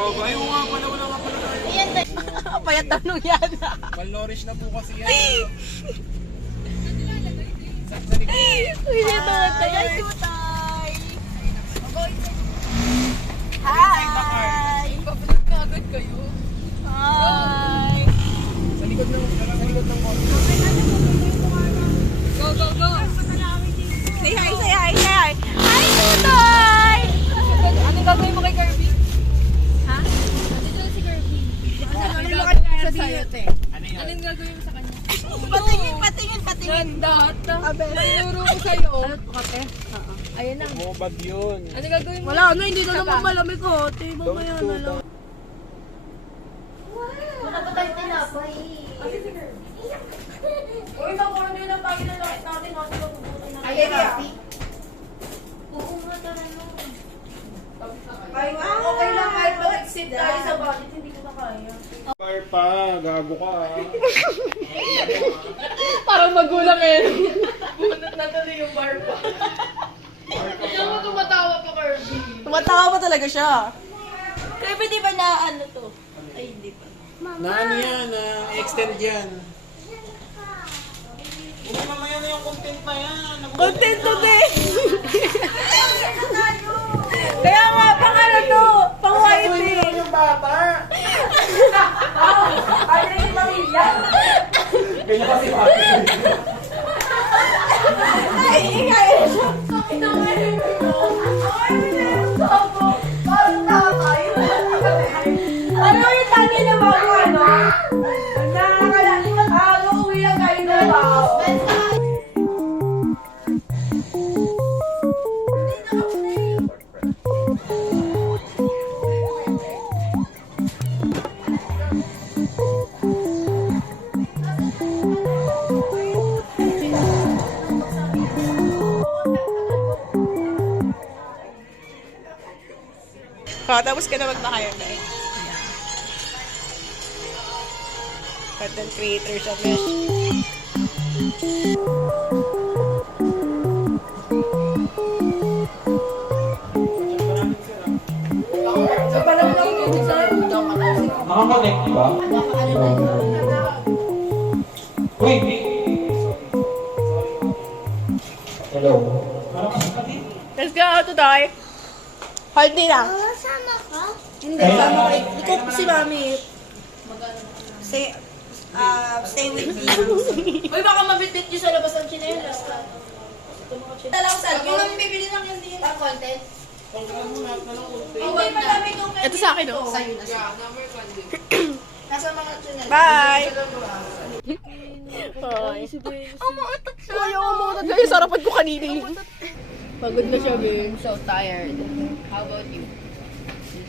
Gago. Ayaw nga pala, wala nga pala tayo. Payat tanong yan. Malnourished na po kasi yan. Uy, ito matay. Ay, tutay. Hi! Pabalik ka agad kayo. Hi! Sa likod ng kotse. Go, go, go! Say hi, say hi, say hi! Hi, tutay! Anong gagawin mo kay Kirby? Ha? Dito si Kirby. Ano yung siya sa'yo, te? Ano yun? Anong gagawin mo sa kanya? Patingin, patingin, patingin. Ganda. Abe. Tinuro ko sa'yo. Ano po kape? Oo. Ayun na. Bumabag yun. Anong gagawin mo? Wala na, hindi na naman malamig ko. Te, mamaya na lang. Wala ba tayong tinapay? Uy, mag-order lang tayo ng lakit natin. Ay, coffee? Oo nga, tara na. Ay, okay lang kahit mag-exit tayo sa budget, hindi ko na kaya. Bar pa, gago ka. Parang magulang eh. Bunot na tuloy yung bar pa. Diyan mo tumatawa pa, Kirby. Tumatawa pa talaga siya. Kaya ba di ba na ano to? Ay, hindi pa. Na ano yan, extend yan. Huwag mamaya na yung content na yan. Content to din! Kaya nga, pang ano to? Pang white eh. Yung bata. Ano yung pamilya? Ganyan kasi pati. Ay, ikaya siya. Ano yung tani na bago ano? Nakakalalim at ano, uwi ang galing na tao. Tapos ka na magmakayan na eh. Content creator siya, Mesh. Nakakonect ba? Uy! Hello? Let's go out to die. Hold me lang. Sama ka? Hindi, sama ko. Ikaw po si Mami. Stay with me. Uy, baka mabitbit nyo sa labas ng chinelas. Dalaw sa Huwag lang bibili ng hindi. Ang content? Hindi, madami kong Ito sa akin, oh. Sa'yo na siya. Number one din. Nasa mga channel. Bye! Bye. Umuutot siya. Ayaw umuutot kayo. Sarapan ko kanina. Pagod na siya, babe. So tired. How about you?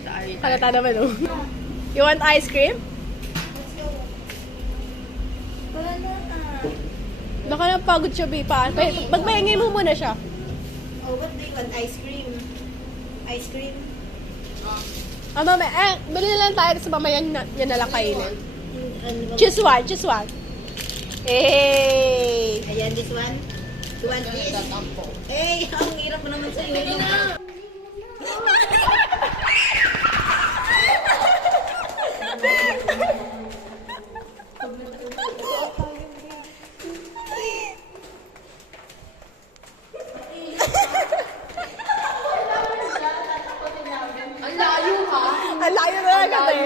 Tired. Halata naman, oh. You want ice cream? Wala na. Baka napagod siya, babe. Magmayangin mo muna siya. Oh, what do you want? Ice cream? Ice cream? Mamaya, bili na lang tayo kasi mamaya yan na lang kainin. Ano ba? Choose one, choose one. Hey! Ayan, this one. You want this? Eh, ang hirap mo naman sa'yo. Sige na. Ang layo ha? Ang layo na lang kasi.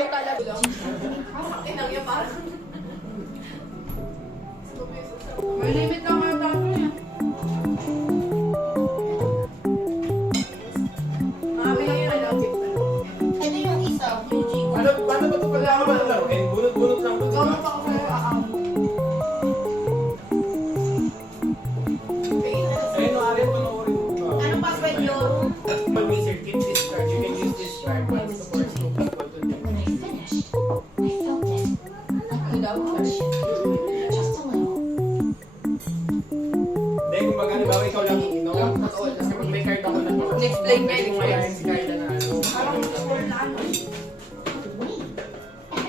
May limit lang nga tayo eh. Ano yung isa? Paano ba ito pala ako malaro? Bunot-bunot lang ba ito? Gawin pa ako sa'yo account. Ayun, no, Ariel, panoorin mo. Anong password yun? Pag may circuit this card, you can use this card once to force two people to do. Hindi, kumbaga, di ba, ikaw lang iinom. Kasi pag may card ako na Explain niya, yung may si card na ano.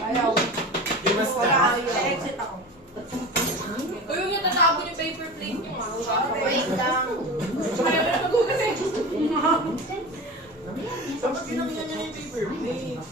Ayaw. You must dance. Exit ako. Uy, huwag yung tatapon yung paper plate nyo ah. Wait lang. Ayaw na mag-ugas eh. Dapat ginamihan niya yung paper plate.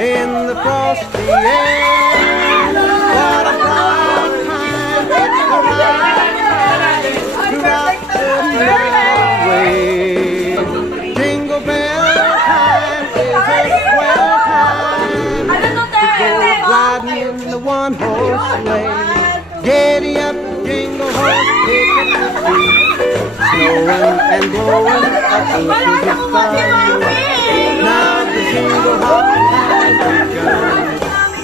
in the frosty air. What a bright time, it's the right to rock the night away. Jingle bell time is a swell time to go riding in the one-horse sleigh. Giddy up, jingle horse, pick up the speed. Snowing and blowing up the fun. Now the jingle hop has begun.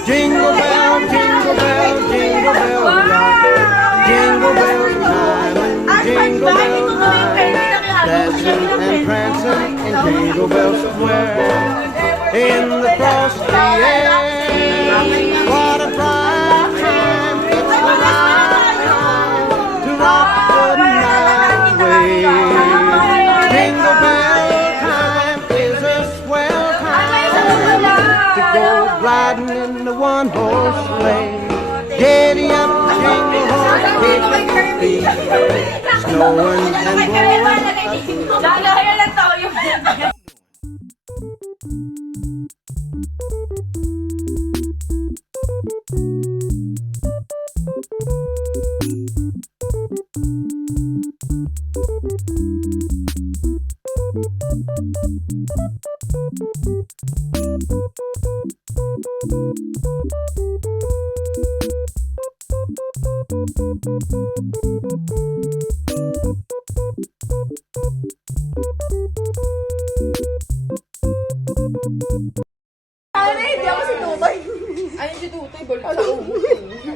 Jingle bell, jingle bell, jingle bell rock. Jingle bell time and jingle bell time. Dancing and prancing in Jingle Bell Square. In the frosty air. What a bright time, it's the right time to rock the night away. Jingle bell time is a swell time to go riding in the one-horse sleigh. Giddy up, jingle horse, pick up the speed. Snowing and blowing. Lalahayan lang tao yung hindi ako si Tutoy. Ayun si Tutoy, balik sa ubo.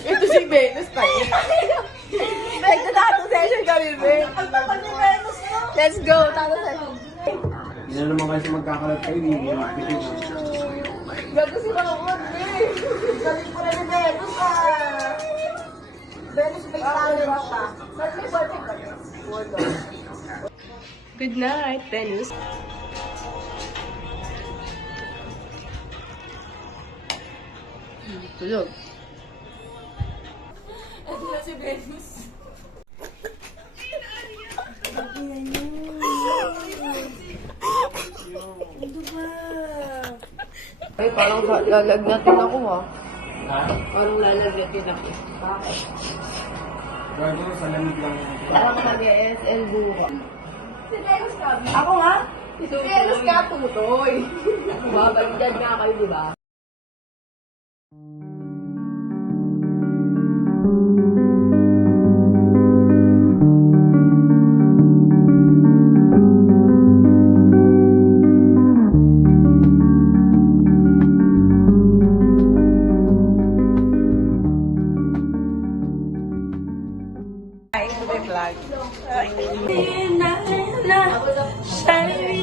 Ito si Venus tayo. Nagtatato session kami, Ben. Ang tapat ni Venus, no? Let's go, tato session. Hindi na naman kasi magkakalat kayo, hindi mo Gago si Rawon, Ben. Galing pala ni Venus, ah. Venus, may talent siya. Ba't may boyfriend ka? Wala. Good night, Venus. Tulog. Ito na si Venus. Ay, parang lalagnatin ako ha. Ha? Parang lalagnatin ako. Bakit? Gagawin sa lamig lang. Parang mag-ESL buka. Si Venus ka. Ako nga? Si Venus ka, Tutoy. Babaliktad nga kayo, di ba?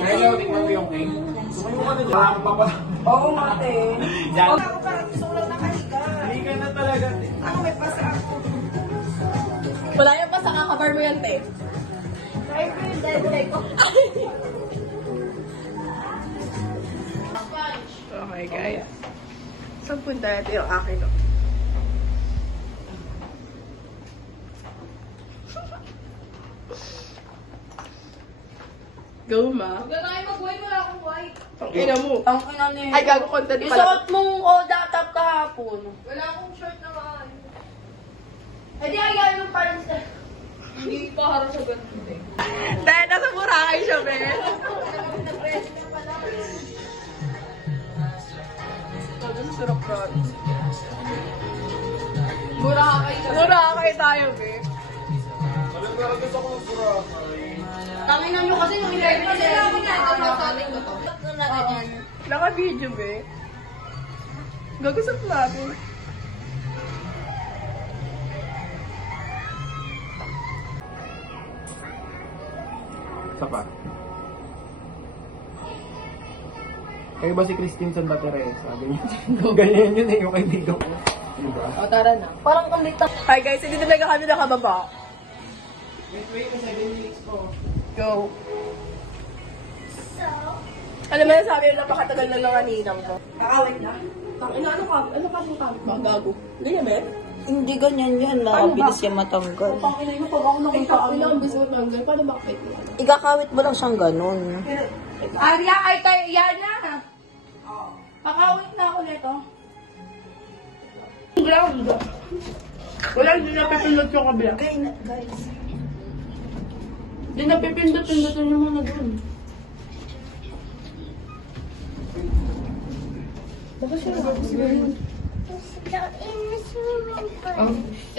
Ayaw, tingnan mo yung cake. Sumayo ka na dyan. Papa. Oo, mate. Dyan. Ako parang gusto ko lang nakahiga. Hindi ka na talaga. Ako may pasa ako. Wala yung pa sa kakabar mo yan, te. Try ko yung deadline ko. Okay, guys. Saan punta natin yung akin, no? Go, ma. Huwag na tayo mag-white, wala akong white. Ang ina mo. Ang ina niya. Ay, gago content pala. Isuot mong Oda top kahapon. Wala akong shirt naman. Eh di ayaw yung parents na. Hindi pa harap sa ganito, eh. Dahil nasa Boracay siya, be. Ano sarap ka? Boracay tayo, be. Tangin na nyo kasi yung ilalim na Naka-video, be. Gagasap natin. Isa pa. Kayo ba si Christine Santa Teresa? Sabi niya. Ganyan yun eh, yung kaibigan ko. Diba? O, tara na. Parang kamita. Hi guys, hindi talaga kami nakababa. Wait, 7 minutes po. Go. Alam mo na sabi yung napakatagal na ng aninang ko. Kakawin na. Ang ina, ano ka pong kamit ba? Gago. Ganyan ba? Hindi ganyan yan. Nakabilis yan matanggal. Ang ina mo, pag ako nakita ang ina, ang bilis mo tanggal. Paano bakit mo? Ikakawit mo lang siyang ganun. Arya, ay tayo, yan na. Kakawin na ako nito. Ground. Wala, hindi napipindot yung kabila. Guys. Hindi napipindot-pindotin yung mga doon. Baka siya nagagawin.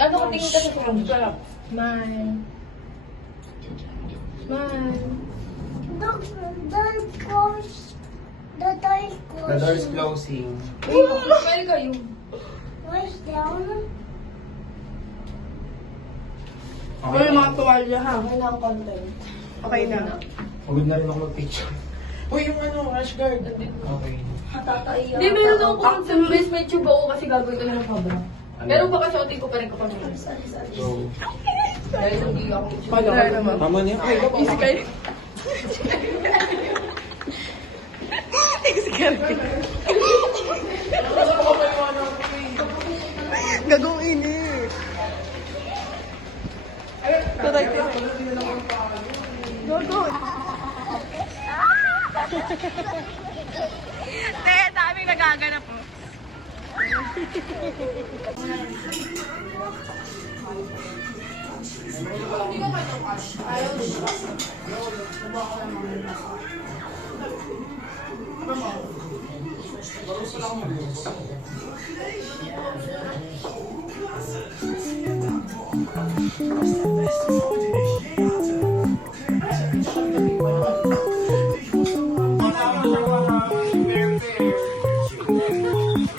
Ano kung tingin ka sa sarap? Sarap. Smile. Smile. The door's closing. Smile kayo. Ano yung mga tuwalya ha? Kailangan content. Okay na. Pagod na rin ako mag-picture. Uy, yung rash guard. Okay. Hatataiyak. Hindi, meron ako kung may tube ako kasi gagawin ko na ng sobra. Pero baka suotin ko pa rin kapag naman. So, Dahil hindi ako paano ka naman? Tama niya. Ay, Easy kayo. Gagong init. Taray ko. Gago. Te, daming nagaganap po.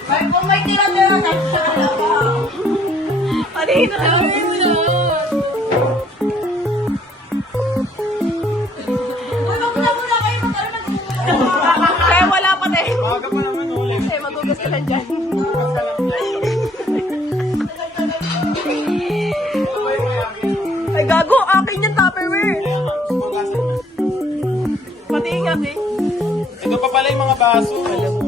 Ay, kung may tira-tira na siya na ba? Panino na yun. Muna kayo kaya wala pa tayo. Baga pa naman ulit. Eh, magugas ka lang dyan. Ay, gago. Akin yung Tupperware. Pati ingat eh. Ito pa pala yung mga baso. Alam mo.